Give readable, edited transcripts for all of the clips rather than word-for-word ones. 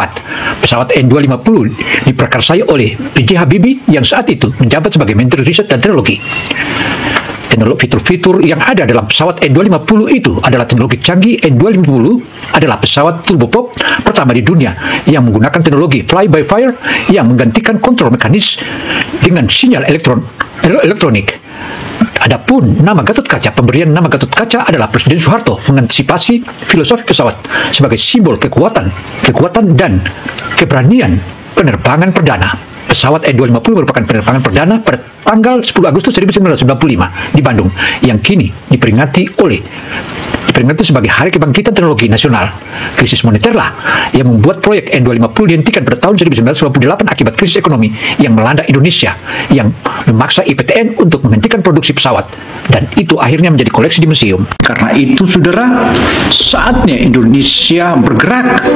keempat, pesawat N250 diprakarsai oleh B.J. Habibie yang saat itu menjabat sebagai Menteri Riset dan Teknologi. Fitur-fitur yang ada dalam pesawat N250 itu adalah teknologi canggih. N250 adalah pesawat turboprop pertama di dunia yang menggunakan teknologi fly-by-wire yang menggantikan kontrol mekanis dengan sinyal elektronik. Adapun nama Gatot Kaca, pemberian nama Gatot Kaca adalah Presiden Soeharto mengantisipasi filosofi pesawat sebagai simbol kekuatan dan keberanian penerbangan perdana. Pesawat N250 merupakan penerbangan perdana pada tanggal 10 Agustus 1995 di Bandung yang kini diperingati sebagai Hari Kebangkitan Teknologi Nasional. Krisis moneterlah yang membuat proyek N250 dihentikan pada tahun 1998 akibat krisis ekonomi yang melanda Indonesia yang memaksa IPTN untuk menghentikan produksi pesawat, dan itu akhirnya menjadi koleksi di museum. Karena itu, saudara, saatnya Indonesia bergerak.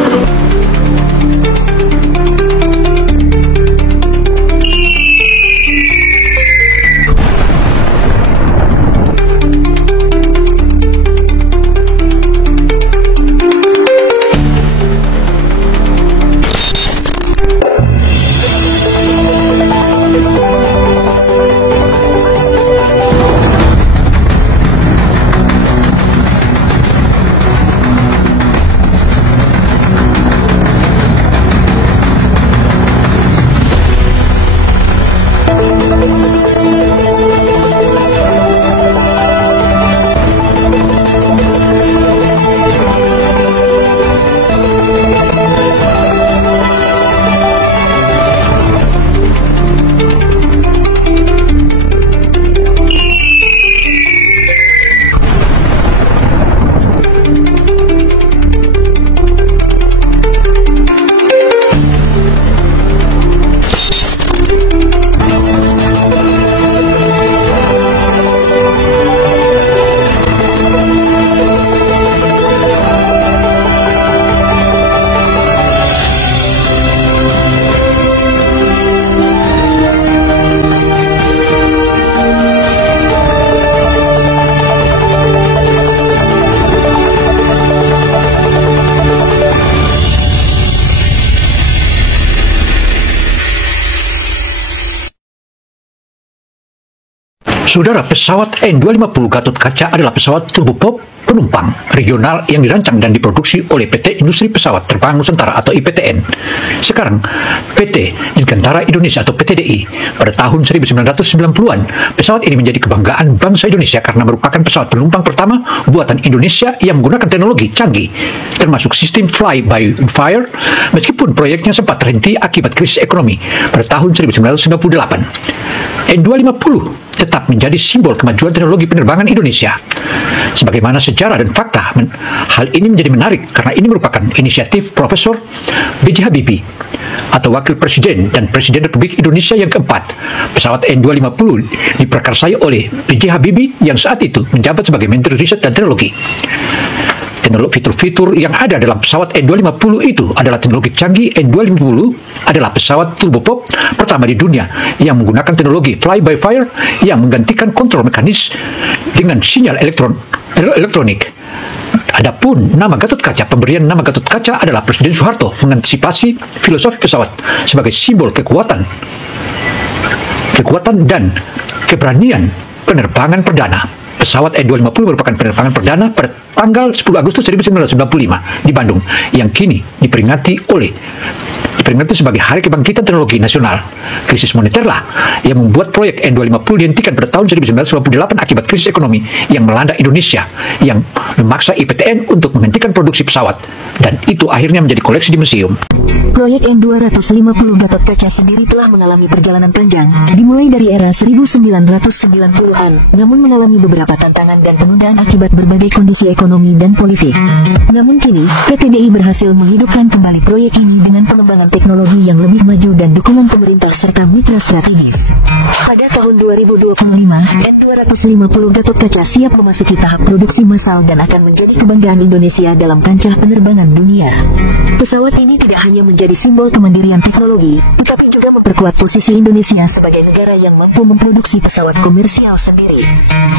Saudara, pesawat N250 Gatot Kaca adalah pesawat turboprop penumpang regional yang dirancang dan diproduksi oleh PT Industri Pesawat Terbang Nusantara atau IPTN. Sekarang, PT Dirgantara Indonesia atau PTDI. Pada tahun 1990-an, pesawat ini menjadi kebanggaan bangsa Indonesia karena merupakan pesawat penumpang pertama buatan Indonesia yang menggunakan teknologi canggih, termasuk sistem fly-by-wire, meskipun proyeknya sempat terhenti akibat krisis ekonomi pada tahun 1998. N250 tetap menjadi simbol kemajuan teknologi penerbangan Indonesia. Sebagaimana sejarah dan fakta, hal ini menjadi menarik karena ini merupakan inisiatif Profesor B.J. Habibie atau Wakil Presiden dan Presiden Republik Indonesia yang keempat. Pesawat N250 diprakarsai oleh B.J. Habibie yang saat itu menjabat sebagai Menteri Riset dan Teknologi. Fitur-fitur yang ada dalam pesawat N250 itu adalah teknologi canggih. N250 adalah pesawat turboprop pertama di dunia yang menggunakan teknologi fly-by-wire yang menggantikan kontrol mekanis dengan sinyal elektronik. Adapun nama Gatot Kaca, pemberian nama Gatot Kaca adalah Presiden Soeharto mengantisipasi filosofi pesawat sebagai simbol kekuatan dan keberanian penerbangan perdana. Pesawat N250 merupakan penerbangan perdana pada tanggal 10 Agustus 1995 di Bandung yang kini diperingati sebagai Hari Kebangkitan Teknologi Nasional. Krisis moneterlah yang membuat proyek N250 dihentikan pada tahun 1998 akibat krisis ekonomi yang melanda Indonesia yang memaksa IPTN untuk menghentikan produksi pesawat, dan itu akhirnya menjadi koleksi di museum. Proyek N250 Gatot Kaca sendiri telah mengalami perjalanan panjang, dimulai dari era 1990-an, namun mengalami beberapa tantangan dan penundaan akibat berbagai kondisi ekonomi dan politik. Namun kini, PTDI berhasil menghidupkan kembali proyek ini dengan pengembangan teknologi yang lebih maju dan dukungan pemerintah serta mitra strategis. Pada tahun 2025, N250 Gatot Kaca siap memasuki tahap produksi massal dan akan menjadi kebanggaan Indonesia dalam kancah penerbangan dunia. Pesawat ini tidak hanya menjadi simbol kemandirian teknologi, tetapi juga memperkuat posisi Indonesia sebagai negara yang mampu memproduksi pesawat komersial sendiri.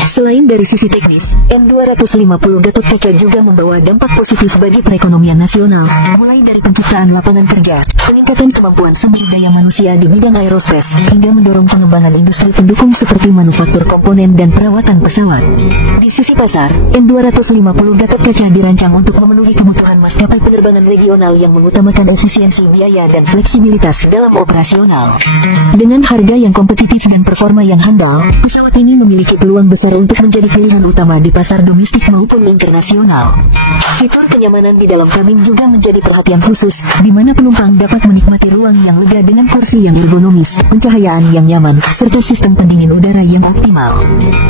Selain dari sisi teknis, N250 Gatotkaca juga membawa dampak positif bagi perekonomian nasional, mulai dari penciptaan lapangan kerja, peningkatan kemampuan sumber daya manusia di bidang aerospace, hingga mendorong pengembangan industri pendukung seperti manufaktur komponen dan perawatan pesawat. Di sisi pasar, N250 Gatotkaca dirancang untuk memenuhi kebutuhan maskapai penerbangan regional yang mengutamakan efisiensi biaya dan fleksibilitas dalam operasional. Dengan harga yang kompetitif dan performa yang handal, pesawat ini memiliki peluang besar untuk menjadi pilihan utama di pasar domestik maupun internasional. Fitur kenyamanan di dalam kabin juga menjadi perhatian khusus, di mana penumpang dapat menikmati ruang yang lega dengan kursi yang ergonomis, pencahayaan yang nyaman, serta sistem pendingin udara yang optimal.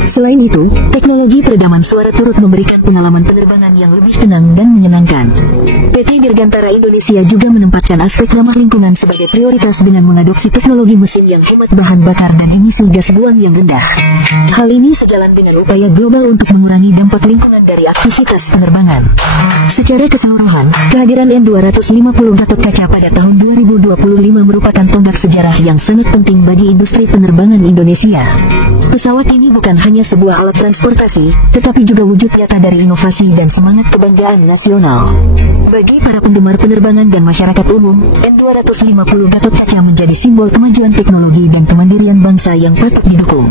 Selain itu, teknologi peredaman suara turut memberikan pengalaman penerbangan yang lebih tenang dan menyenangkan. PT Dirgantara Indonesia juga menempatkan aspek ramah lingkungan sebagai prioritas dengan mengadopsi teknologi mesin yang hemat bahan bakar dan emisi gas buang yang rendah. Hal ini sejalan dengan upaya global untuk mengurangi dampak lingkungan dari aktivitas penerbangan. Secara keseluruhan, kehadiran N250 Gatotkaca pada tahun 2025 merupakan tonggak sejarah yang sangat penting bagi industri penerbangan Indonesia. Pesawat ini bukan hanya sebuah alat transportasi, tetapi juga wujud nyata dari inovasi dan semangat kebanggaan nasional. Bagi para penggemar penerbangan dan masyarakat umum, N250 Gatotkaca menjadi simbol kemajuan teknologi dan kemandirian bangsa yang patut didukung.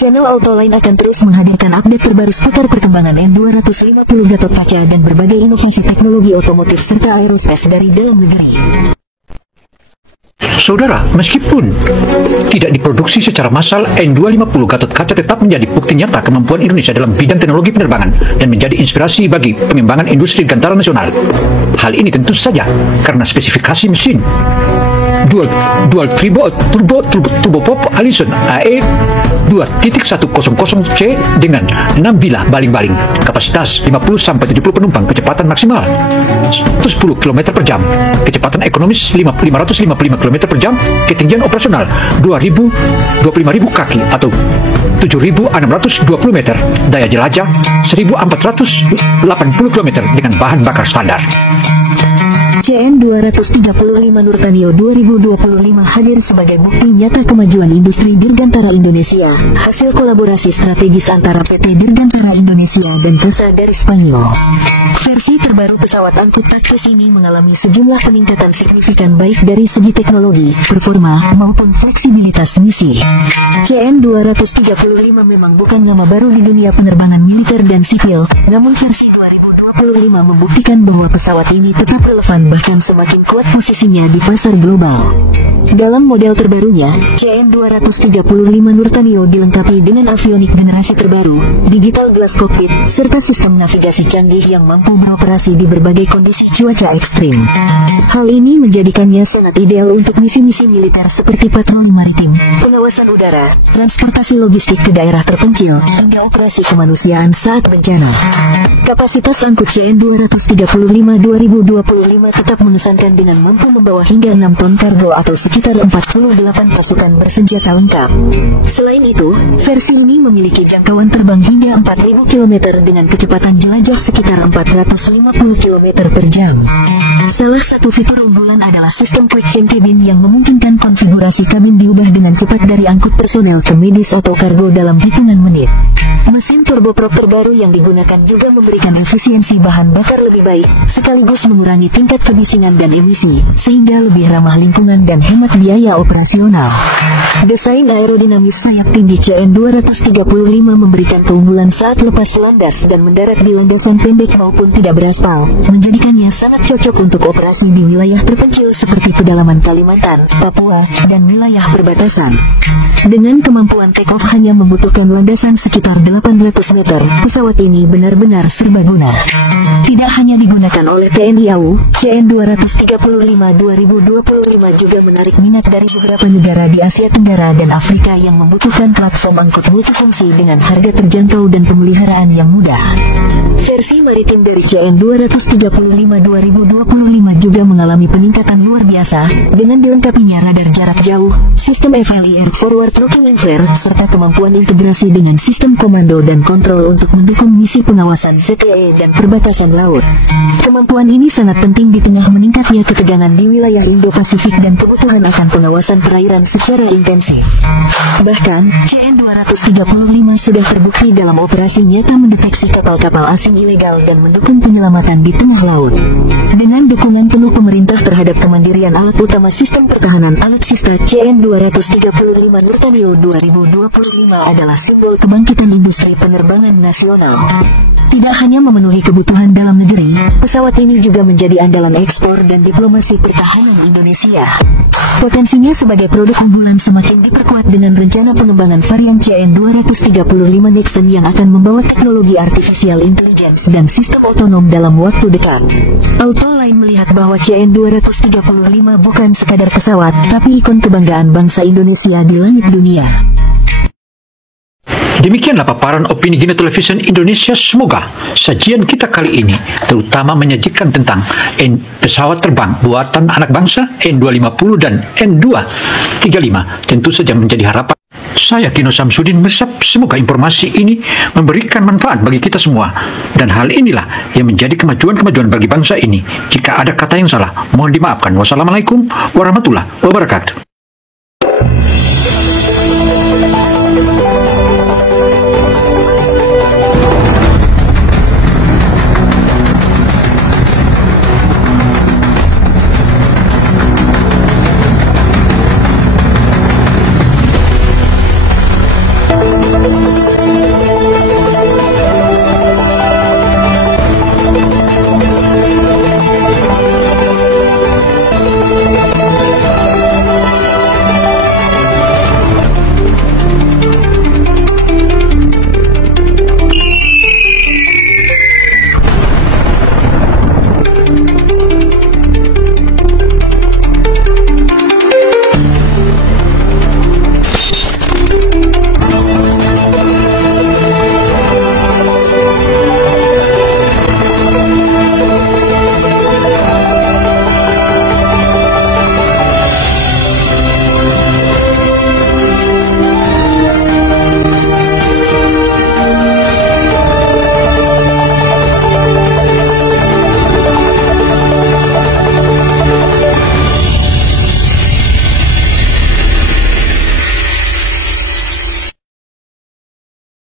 Channel Autoline akan terus menghadirkan update terbaru seputar perkembangan N250 Gatotkaca dan berbagai inovasi teknologi otomotif serta aerospace dari dalam negeri. Saudara, meskipun tidak diproduksi secara massal, N250 Gatotkaca tetap menjadi bukti nyata kemampuan Indonesia dalam bidang teknologi penerbangan dan menjadi inspirasi bagi pengembangan industri dirgantara nasional. Hal ini tentu saja karena spesifikasi mesin dual turboprop Allison AE 2.100C dengan 6 bilah baling-baling, kapasitas 50-70 penumpang, kecepatan maksimal 110 km per jam, kecepatan ekonomis 555 km per jam, ketinggian operasional 25.000 kaki atau 7.620 meter, daya jelajah 1.480 km dengan bahan bakar standar. CN235 Nurtanio 2025 hadir sebagai bukti nyata kemajuan industri dirgantara Indonesia, hasil kolaborasi strategis antara PT Dirgantara Indonesia dan Casa dari Spanyol. Versi terbaru pesawat angkut taktis ini mengalami sejumlah peningkatan signifikan baik dari segi teknologi, performa, maupun fleksibilitas misi. CN235 memang bukan nama baru di dunia penerbangan militer dan sipil, namun versi 2025 membuktikan bahwa pesawat ini tetap relevan bahkan semakin kuat posisinya di pasar global. Dalam model terbarunya, CN235 Nurtanio dilengkapi dengan avionik generasi terbaru, digital glass cockpit, serta sistem navigasi canggih yang mampu beroperasi di berbagai kondisi cuaca ekstrim. Hal ini menjadikannya sangat ideal untuk misi-misi militer seperti patroli maritim, pengawasan udara, transportasi logistik ke daerah terpencil, hingga operasi kemanusiaan saat bencana. Kapasitas angkut CN235 2025 tetap mengesankan dengan mampu membawa hingga 6 ton kargo atau sekitar 48 pasukan bersenjata lengkap. Selain itu, versi ini memiliki jangkauan terbang hingga 4.000 km dengan kecepatan jelajah sekitar 450 km per jam. Salah satu fitur unggulan adalah sistem quick change cabin yang memungkinkan konfigurasi kabin diubah dengan cepat dari angkut personel ke medis atau kargo dalam hitungan menit. Mesin turboprop terbaru yang digunakan juga memberikan efisiensi bahan bakar lebih baik, sekaligus mengurangi tingkat kebisingan dan emisi, sehingga lebih ramah lingkungan dan hemat biaya operasional. Desain aerodinamis sayap tinggi CN235 memberikan keunggulan saat lepas landas dan mendarat di landasan pendek maupun tidak beraspal, menjadikannya sangat cocok untuk operasi di wilayah terpencil seperti pedalaman Kalimantan, Papua, dan wilayah perbatasan. Dengan kemampuan take-off hanya membutuhkan landasan sekitar 800 meter, pesawat ini benar-benar serbaguna. Tidak hanya digunakan oleh TNI AU, CN235 2025 juga menarik minat dari beberapa negara di Asia Tenggara dan Afrika yang membutuhkan platform angkut multifungsi dengan harga terjangkau dan pemeliharaan yang mudah. Versi maritim dari CN235 2025 juga mengalami peningkatan luar biasa dengan dilengkapinya radar jarak jauh, sistem FLIR forward looking and flare, serta kemampuan integrasi dengan sistem komando dan kontrol untuk mendukung misi pengawasan ZTE dan perbatasan laut. Kemampuan ini sangat penting di tengah meningkatnya ketegangan di wilayah Indo-Pasifik dan kebutuhan kebutuhan akan pengawasan perairan secara intensif. Bahkan, CN-235 sudah terbukti dalam operasi nyata mendeteksi kapal-kapal asing ilegal dan mendukung penyelamatan di tengah laut. Dengan dukungan penuh pemerintah terhadap kemandirian alat utama sistem pertahanan alutsista, CN-235 Nurtanio 2025 adalah simbol kebangkitan industri penerbangan nasional. Tidak hanya memenuhi kebutuhan dalam negeri, pesawat ini juga menjadi andalan ekspor dan diplomasi pertahanan Indonesia. Potensinya sebagai produk unggulan semakin diperkuat dengan rencana pengembangan varian CN-235 Nexen yang akan membawa teknologi artificial intelligence dan sistem otonom dalam waktu dekat. Autoline melihat bahwa CN-235 bukan sekadar pesawat, tapi ikon kebanggaan bangsa Indonesia di langit dunia. Demikianlah paparan opini Gina Television Indonesia. Semoga sajian kita kali ini terutama menyajikan tentang pesawat terbang buatan anak bangsa N250 dan N235 tentu saja menjadi harapan. Saya Kino Samsudin Mesap, semoga informasi ini memberikan manfaat bagi kita semua. Dan hal inilah yang menjadi kemajuan-kemajuan bagi bangsa ini. Jika ada kata yang salah, mohon dimaafkan. Wassalamualaikum warahmatullahi wabarakatuh.